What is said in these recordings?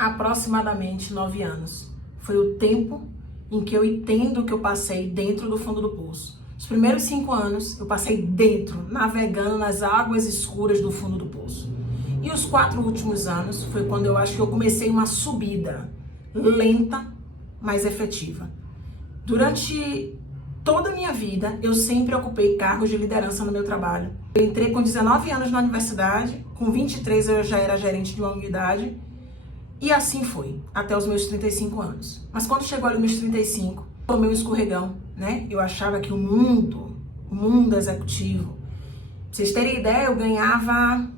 aproximadamente 9 anos. Foi o tempo em que eu entendo que eu passei dentro do fundo do poço. Os primeiros 5 anos eu passei dentro, navegando nas águas escuras do fundo do poço. E os 4 últimos anos foi quando eu acho que eu comecei uma subida lenta, mas efetiva. Durante toda a minha vida, eu sempre ocupei cargos de liderança no meu trabalho. Eu entrei com 19 anos na universidade, com 23 eu já era gerente de uma unidade, e assim foi, até os meus 35 anos. Mas quando chegou ali meus 35, tomei um escorregão, né? Eu achava que o mundo executivo, pra vocês terem ideia, eu ganhava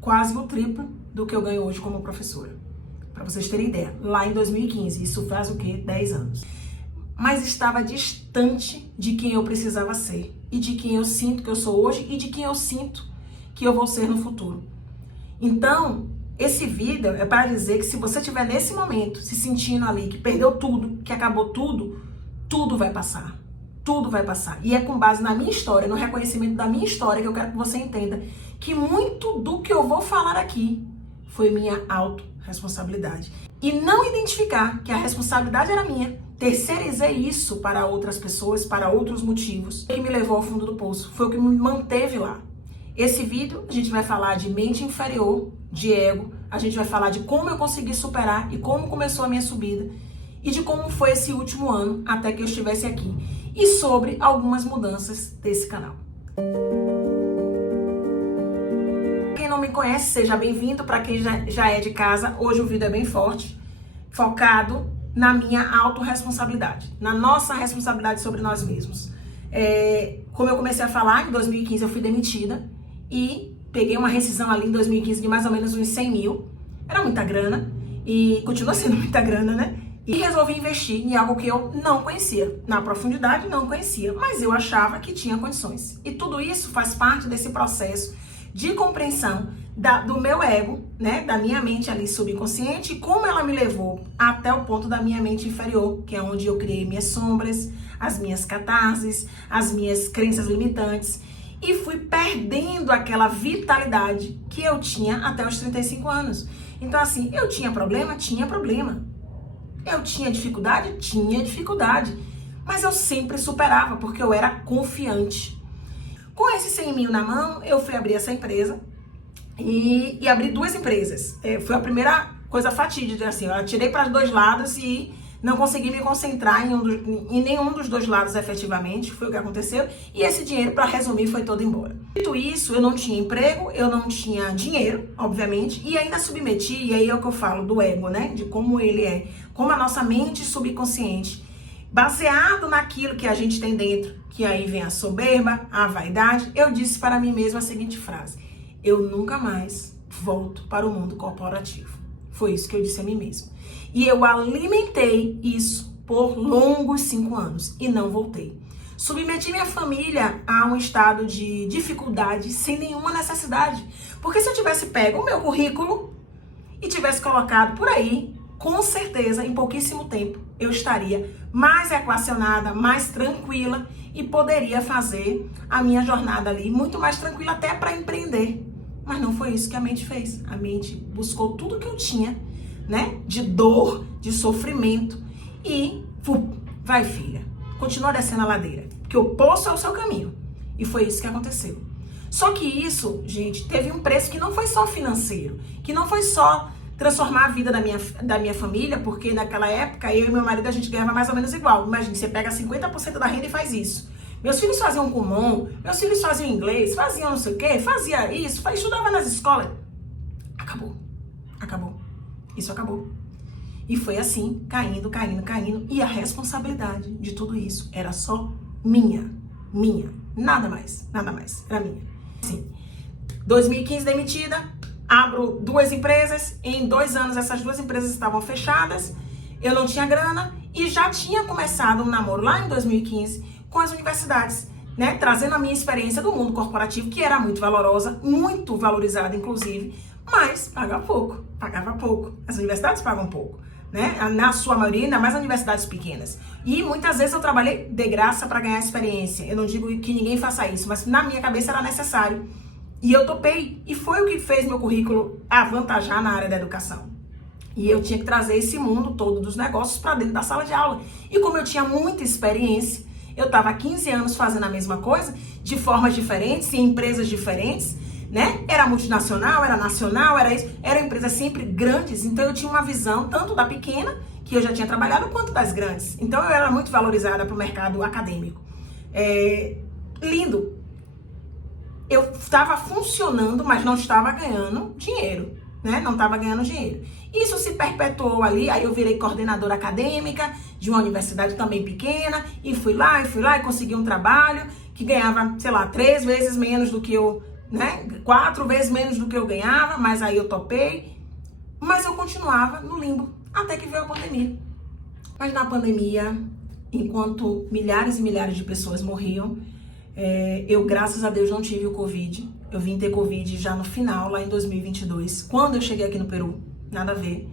quase o triplo do que eu ganho hoje como professora. Pra vocês terem ideia, lá em 2015, isso faz o quê? 10 anos. Mas estava distante de quem eu precisava ser, e de quem eu sinto que eu sou hoje, e de quem eu sinto que eu vou ser no futuro. Então, esse vídeo é para dizer que se você estiver nesse momento, se sentindo ali, que perdeu tudo, que acabou tudo, tudo vai passar. Tudo vai passar. E é com base na minha história, no reconhecimento da minha história, que eu quero que você entenda que muito do que eu vou falar aqui foi minha autorresponsabilidade. E não identificar que a responsabilidade era minha, terceirizei isso para outras pessoas, para outros motivos, que me levou ao fundo do poço, foi o que me manteve lá. Esse vídeo a gente vai falar de mente inferior, de ego, a gente vai falar de como eu consegui superar e como começou a minha subida e de como foi esse último ano até que eu estivesse aqui e sobre algumas mudanças desse canal. Quem não me conhece, seja bem-vindo. Para quem já é de casa, hoje o vídeo é bem forte, focado na minha autorresponsabilidade, na nossa responsabilidade sobre nós mesmos. Como eu comecei a falar, em 2015 eu fui demitida e peguei uma rescisão ali em 2015 de mais ou menos uns 100 mil. Era muita grana e continua sendo muita grana, né? E resolvi investir em algo que eu não conhecia. Na profundidade, não conhecia, mas eu achava que tinha condições. E tudo isso faz parte desse processo de compreensão do meu ego, né? Da minha mente ali subconsciente e como ela me levou até o ponto da minha mente inferior, que é onde eu criei minhas sombras, as minhas catarses, as minhas crenças limitantes. E fui perdendo aquela vitalidade que eu tinha até os 35 anos. Então, assim, eu tinha problema? Tinha problema. Eu tinha dificuldade? Tinha dificuldade. Mas eu sempre superava, porque eu era confiante. Com esses 100 mil na mão, eu fui abrir essa empresa e abri 2 empresas. Foi a primeira coisa fatídica, assim, eu atirei para os 2 lados e não consegui me concentrar em nenhum dos 2 lados efetivamente, foi o que aconteceu, e esse dinheiro, para resumir, foi todo embora. Dito isso, eu não tinha emprego, eu não tinha dinheiro, obviamente, e ainda submeti, e aí é o que eu falo do ego, né, de como ele é, como a nossa mente subconsciente, baseado naquilo que a gente tem dentro, que aí vem a soberba, a vaidade, eu disse para mim mesma a seguinte frase: eu nunca mais volto para o mundo corporativo. Foi isso que eu disse a mim mesma. E eu alimentei isso por longos 5 anos e não voltei. Submeti minha família a um estado de dificuldade sem nenhuma necessidade. Porque se eu tivesse pego o meu currículo e tivesse colocado por aí, com certeza, em pouquíssimo tempo, eu estaria mais equacionada, mais tranquila e poderia fazer a minha jornada ali muito mais tranquila até para empreender. Mas não foi isso que a mente fez. A mente buscou tudo que eu tinha, né? De dor, de sofrimento e vai, filha, continua descendo a ladeira, porque o poço é o seu caminho. E foi isso que aconteceu. Só que isso, gente, teve um preço que não foi só financeiro, que não foi só transformar a vida da minha família, porque naquela época eu e meu marido a gente ganhava mais ou menos igual. Imagina, você pega 50% da renda e faz isso. Meus filhos faziam Kumon, meus filhos faziam inglês, faziam não sei o quê, fazia isso, estudava nas escolas. Acabou. Isso acabou. E foi assim, caindo. E a responsabilidade de tudo isso era só minha. Nada mais, era minha. Assim, 2015 demitida, abro 2 empresas, em 2 anos essas 2 empresas estavam fechadas, eu não tinha grana e já tinha começado um namoro lá em 2015 com as universidades, né, trazendo a minha experiência do mundo corporativo, que era muito valorosa, muito valorizada inclusive, mas pagava pouco. As universidades pagam pouco, né, na sua maioria, ainda mais universidades pequenas. E muitas vezes eu trabalhei de graça para ganhar experiência. Eu não digo que ninguém faça isso, mas na minha cabeça era necessário. E eu topei, e foi o que fez meu currículo avantajar na área da educação. E eu tinha que trazer esse mundo todo dos negócios para dentro da sala de aula. E como eu tinha muita experiência, eu estava há 15 anos fazendo a mesma coisa, de formas diferentes, em empresas diferentes, né? Era multinacional, era nacional, era isso. Eram empresas sempre grandes, então eu tinha uma visão tanto da pequena, que eu já tinha trabalhado, quanto das grandes. Então eu era muito valorizada para o mercado acadêmico. Lindo. Eu estava funcionando, mas não estava ganhando dinheiro, né? Não estava ganhando dinheiro. Isso se perpetuou ali, aí eu virei coordenadora acadêmica de uma universidade também pequena, e fui lá e consegui um trabalho que ganhava, sei lá, 3 vezes menos do que eu, né? 4 vezes menos do que eu ganhava, mas aí eu topei. Mas eu continuava no limbo, até que veio a pandemia. Mas na pandemia, enquanto milhares e milhares de pessoas morriam, eu, graças a Deus, não tive o Covid. Eu vim ter Covid já no final, lá em 2022, quando eu cheguei aqui no Peru. Nada a ver.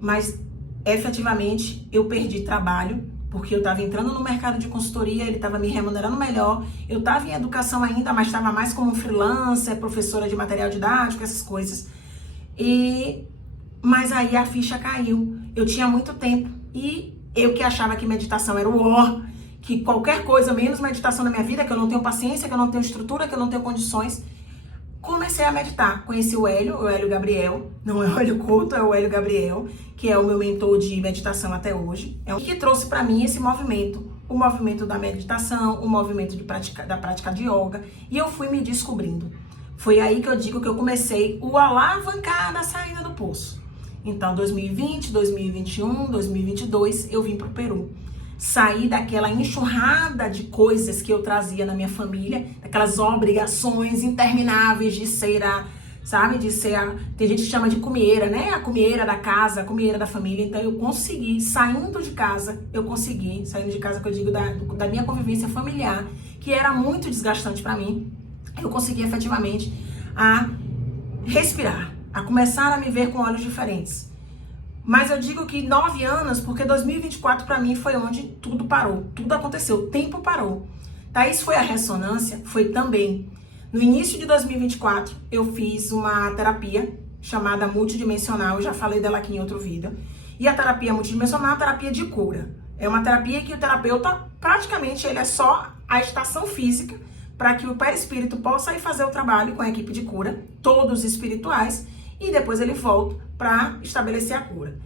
Mas, efetivamente, eu perdi trabalho, porque eu estava entrando no mercado de consultoria, ele estava me remunerando melhor. Eu estava em educação ainda, mas estava mais como freelancer, professora de material didático, essas coisas. Mas aí a ficha caiu. Eu tinha muito tempo. E eu que achava que meditação era o ó, que qualquer coisa menos meditação na minha vida, que eu não tenho paciência, que eu não tenho estrutura, que eu não tenho condições, comecei a meditar. Conheci o Hélio Gabriel, não é o Hélio Couto, é o Hélio Gabriel, que é o meu mentor de meditação até hoje. É o que trouxe para mim esse movimento, o movimento da meditação, o movimento da prática de yoga, e eu fui me descobrindo. Foi aí que eu digo que eu comecei o alavancar da saída do poço. Então, 2020, 2021, 2022, eu vim para o Peru. Saí daquela enxurrada de coisas que eu trazia na minha família, daquelas obrigações intermináveis de ser tem gente que chama de comieira, né? A comieira da casa, a comieira da família. Então eu consegui, saindo de casa que eu digo da minha convivência familiar, que era muito desgastante para mim, eu consegui efetivamente a respirar, a começar a me ver com olhos diferentes. Mas eu digo que 9 anos, porque 2024 para mim foi onde tudo parou, tudo aconteceu, o tempo parou. Tá? Isso foi a ressonância, foi também. No início de 2024, eu fiz uma terapia chamada multidimensional, eu já falei dela aqui em outro vídeo. E a terapia multidimensional é uma terapia de cura. É uma terapia que o terapeuta, praticamente, ele é só a estação física para que o perispírito possa ir fazer o trabalho com a equipe de cura, todos espirituais, e depois ele volta para estabelecer a cura,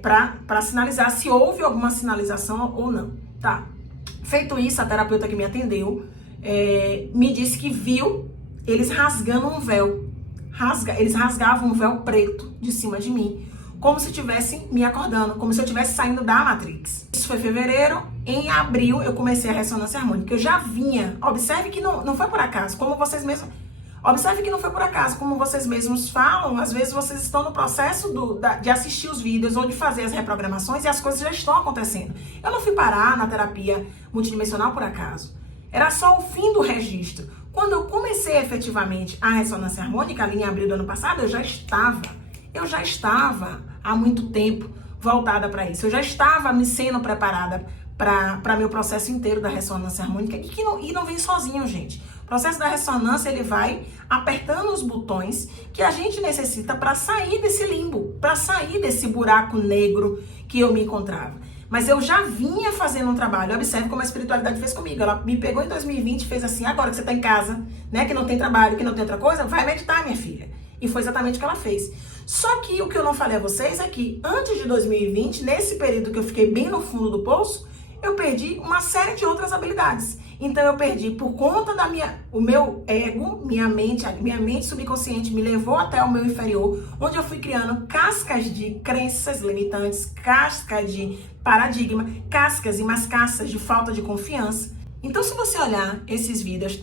para sinalizar se houve alguma sinalização ou não, tá? Feito isso, a terapeuta que me atendeu me disse que viu eles rasgando um véu, eles rasgavam um véu preto de cima de mim, como se estivessem me acordando, como se eu estivesse saindo da Matrix. Isso foi em fevereiro. Em abril eu comecei a ressonância harmônica. Eu já vinha, observe que não foi por acaso, como vocês mesmos... Observe que não foi por acaso, como vocês mesmos falam, às vezes vocês estão no processo de assistir os vídeos ou de fazer as reprogramações e as coisas já estão acontecendo. Eu não fui parar na terapia multidimensional por acaso. Era só o fim do registro. Quando eu comecei efetivamente a ressonância harmônica, ali em abril do ano passado, eu já estava há muito tempo voltada para isso. Eu já estava me sendo preparada para meu processo inteiro da ressonância harmônica e não vem sozinho, gente. O processo da ressonância, ele vai apertando os botões que a gente necessita para sair desse limbo, para sair desse buraco negro que eu me encontrava. Mas eu já vinha fazendo um trabalho. Observe como a espiritualidade fez comigo. Ela me pegou em 2020 e fez assim: agora que você está em casa, né, que não tem trabalho, que não tem outra coisa, vai meditar, minha filha. E foi exatamente o que ela fez. Só que o que eu não falei a vocês é que antes de 2020, nesse período que eu fiquei bem no fundo do poço, eu perdi uma série de outras habilidades. Então eu perdi por conta o meu ego, minha mente subconsciente me levou até o meu inferior, onde eu fui criando cascas de crenças limitantes, cascas de paradigma, cascas e mais cascas de falta de confiança. Então se você olhar esses vídeos,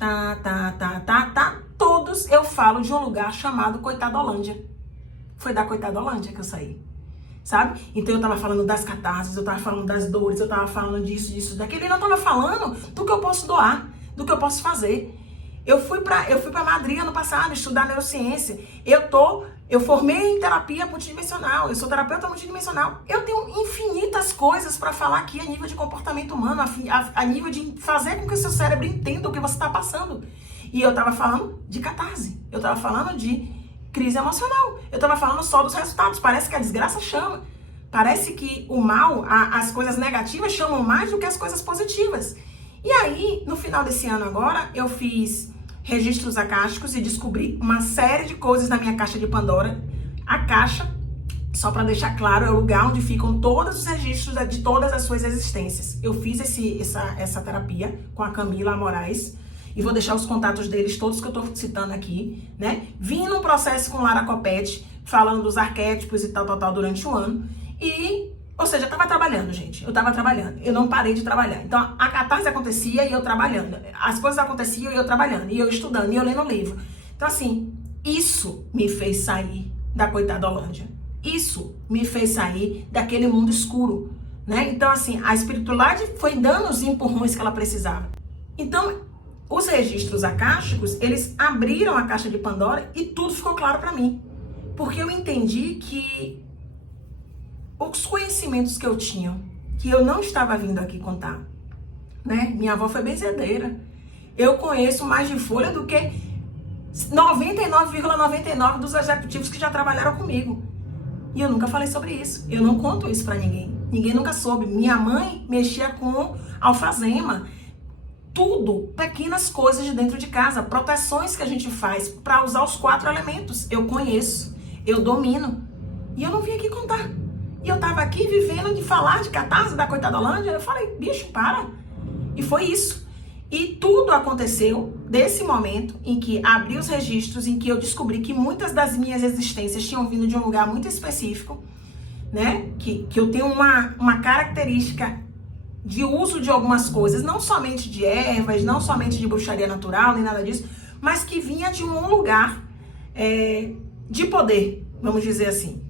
todos eu falo de um lugar chamado Coitadolândia. Foi da Coitadolândia que eu saí. Sabe? Então eu tava falando das catarses, eu tava falando das dores, eu tava falando disso, daquilo, e não tava falando do que eu posso doar, do que eu posso fazer. Eu fui pra Madrid ano passado estudar neurociência. Eu formei em terapia multidimensional, eu sou terapeuta multidimensional. Eu tenho infinitas coisas para falar aqui a nível de comportamento humano, a nível de fazer com que o seu cérebro entenda o que você tá passando. E eu tava falando de catarse, eu tava falando de crise emocional. Eu tava falando só dos resultados. Parece que a desgraça chama. Parece que o mal, as coisas negativas chamam mais do que as coisas positivas. E aí, no final desse ano agora, eu fiz registros acásticos e descobri uma série de coisas na minha caixa de Pandora. A caixa, só para deixar claro, é o lugar onde ficam todos os registros de todas as suas existências. Eu fiz essa terapia com a Camila Moraes e vou deixar os contatos deles, todos que eu tô citando aqui, né? Vim num processo com Lara Copete, falando dos arquétipos e tal, durante o ano. Ou seja, eu tava trabalhando, gente. Eu tava trabalhando. Eu não parei de trabalhar. Então, a catarse acontecia e eu trabalhando. As coisas aconteciam e eu trabalhando. E eu estudando, e eu lendo livro. Então, assim, isso me fez sair da coitada Holândia. Isso me fez sair daquele mundo escuro, né? Então, assim, a espiritualidade foi dando os empurrões que ela precisava. Então, os registros acásticos, eles abriram a caixa de Pandora e tudo ficou claro pra mim. Porque eu entendi que os conhecimentos que eu tinha, que eu não estava vindo aqui contar, né? Minha avó foi benzedeira. Eu conheço mais de folha do que 99,99% dos executivos que já trabalharam comigo. E eu nunca falei sobre isso. Eu não conto isso pra ninguém. Ninguém nunca soube. Minha mãe mexia com alfazema. Tudo, pequenas coisas de dentro de casa, proteções que a gente faz para usar os 4 elementos. Eu conheço, eu domino. E eu não vim aqui contar. E eu tava aqui vivendo de falar de catarse da coitada Holândia. Eu falei, bicho, para. E foi isso. E tudo aconteceu desse momento em que abri os registros, em que eu descobri que muitas das minhas existências tinham vindo de um lugar muito específico, né? Que eu tenho uma característica de uso de algumas coisas, não somente de ervas, não somente de bruxaria natural, nem nada disso, mas que vinha de um lugar de poder, vamos dizer assim.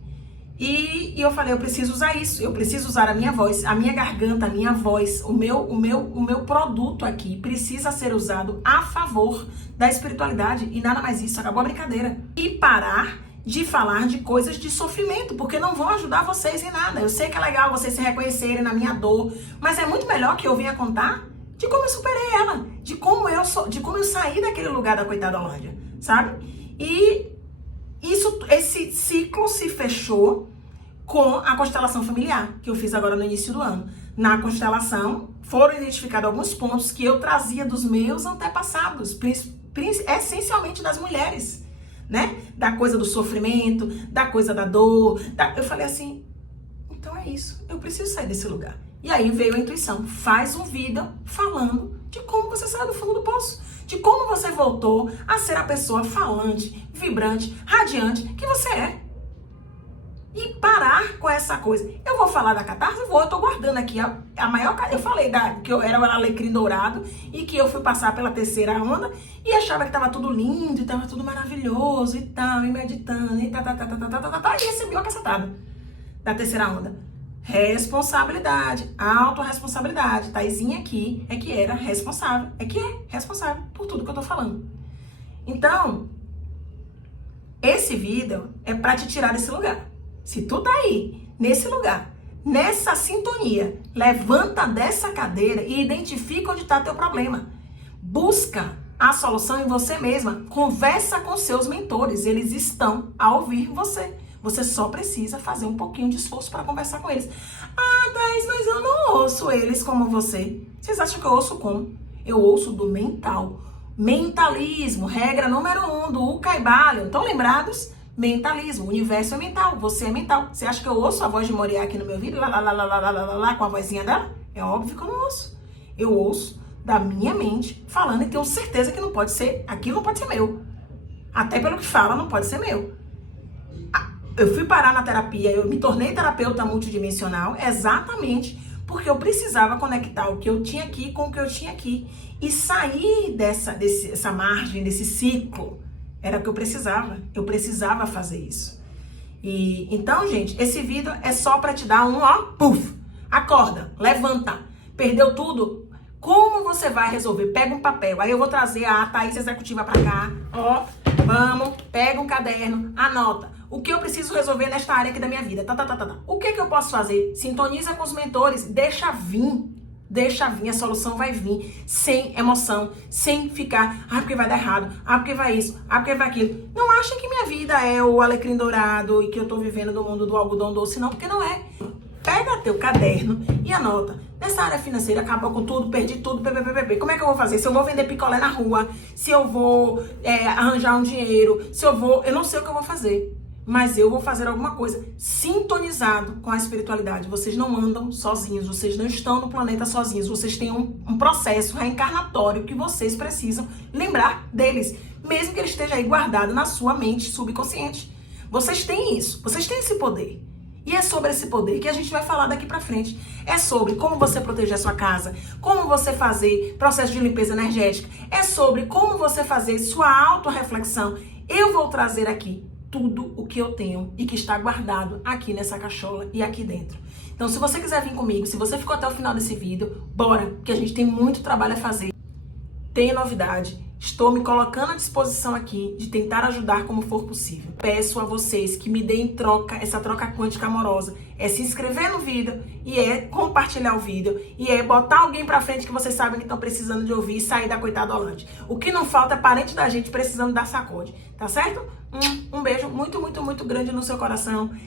E eu falei, eu preciso usar isso, eu preciso usar a minha voz, a minha garganta, a minha voz, o meu produto aqui precisa ser usado a favor da espiritualidade e nada mais isso, acabou a brincadeira. E parar de falar de coisas de sofrimento, porque não vão ajudar vocês em nada. Eu sei que é legal vocês se reconhecerem na minha dor, mas é muito melhor que eu venha contar de como eu superei ela, de como eu saí daquele lugar da coitada Holândia, sabe? E esse ciclo se fechou com a constelação familiar, que eu fiz agora no início do ano. Na constelação, foram identificados alguns pontos que eu trazia dos meus antepassados, essencialmente das mulheres, né? Da coisa do sofrimento, da coisa da dor. Eu falei assim, então é isso, eu preciso sair desse lugar. E aí veio a intuição, faz um vídeo falando de como você saiu do fundo do poço, de como você voltou a ser a pessoa falante, vibrante, radiante que você é. E parar com essa coisa. Eu vou falar da catarse? Eu tô guardando aqui a maior... Eu falei que eu era um alecrim dourado e que eu fui passar pela terceira onda e achava que tava tudo lindo e tava tudo maravilhoso e tal, e meditando e e recebi uma cacetada da terceira onda. Responsabilidade, autorresponsabilidade. Taizinha aqui é que era responsável, é responsável por tudo que eu tô falando. Então, esse vídeo é pra te tirar desse lugar. Se tu tá aí, nesse lugar, nessa sintonia, levanta dessa cadeira e identifica onde tá teu problema. Busca a solução em você mesma. Conversa com seus mentores, eles estão a ouvir você. Você só precisa fazer um pouquinho de esforço para conversar com eles. Ah, Thais, mas eu não ouço eles como você. Vocês acham que eu ouço como? Eu ouço do mental. Mentalismo, regra número 1 do Ucaibalho. Estão lembrados? Mentalismo, o universo é mental, você é mental. Você acha que eu ouço a voz de Moriá aqui no meu vídeo? Lá, com a vozinha dela? É óbvio que eu não ouço. Eu ouço da minha mente falando e tenho certeza que não pode ser, aquilo não pode ser meu. Até pelo que fala, não pode ser meu. Eu fui parar na terapia, eu me tornei terapeuta multidimensional exatamente porque eu precisava conectar o que eu tinha aqui com o que eu tinha aqui e sair dessa margem, desse ciclo. Era o que eu precisava fazer isso. E então, gente, esse vídeo é só para te dar um, puf, acorda, levanta, perdeu tudo. Como você vai resolver? Pega um papel, aí eu vou trazer a Thaís executiva para cá, vamos, pega um caderno, anota. O que eu preciso resolver nesta área aqui da minha vida? O que eu posso fazer? Sintoniza com os mentores, deixa vir Deixa vir, a solução vai vir sem emoção, sem ficar, porque vai dar errado, porque vai isso, porque vai aquilo. Não achem que minha vida é o alecrim dourado e que eu tô vivendo do mundo do algodão doce, não, porque não é. Pega teu caderno e anota. Nessa área financeira, acabou com tudo, perdi tudo, como é que eu vou fazer? Se eu vou vender picolé na rua, se eu vou arranjar um dinheiro, eu não sei o que eu vou fazer. Mas eu vou fazer alguma coisa sintonizado com a espiritualidade. Vocês não andam sozinhos, vocês não estão no planeta sozinhos. Vocês têm um processo reencarnatório que vocês precisam lembrar deles, mesmo que ele esteja aí guardado na sua mente subconsciente. Vocês têm isso, vocês têm esse poder. E é sobre esse poder que a gente vai falar daqui pra frente. É sobre como você proteger a sua casa, como você fazer processo de limpeza energética. É sobre como você fazer sua autorreflexão. Eu vou trazer aqui tudo o que eu tenho e que está guardado aqui nessa cachola e aqui dentro. Então, se você quiser vir comigo, se você ficou até o final desse vídeo, bora, que a gente tem muito trabalho a fazer. Tem novidade, estou me colocando à disposição aqui de tentar ajudar como for possível. Peço a vocês que me deem essa troca quântica amorosa. É se inscrever no vídeo e é compartilhar o vídeo e é botar alguém pra frente que vocês sabem que estão precisando de ouvir e sair da coitadolante. O que não falta é parente da gente precisando dar sacode, tá certo? Um beijo muito, muito, muito grande no seu coração.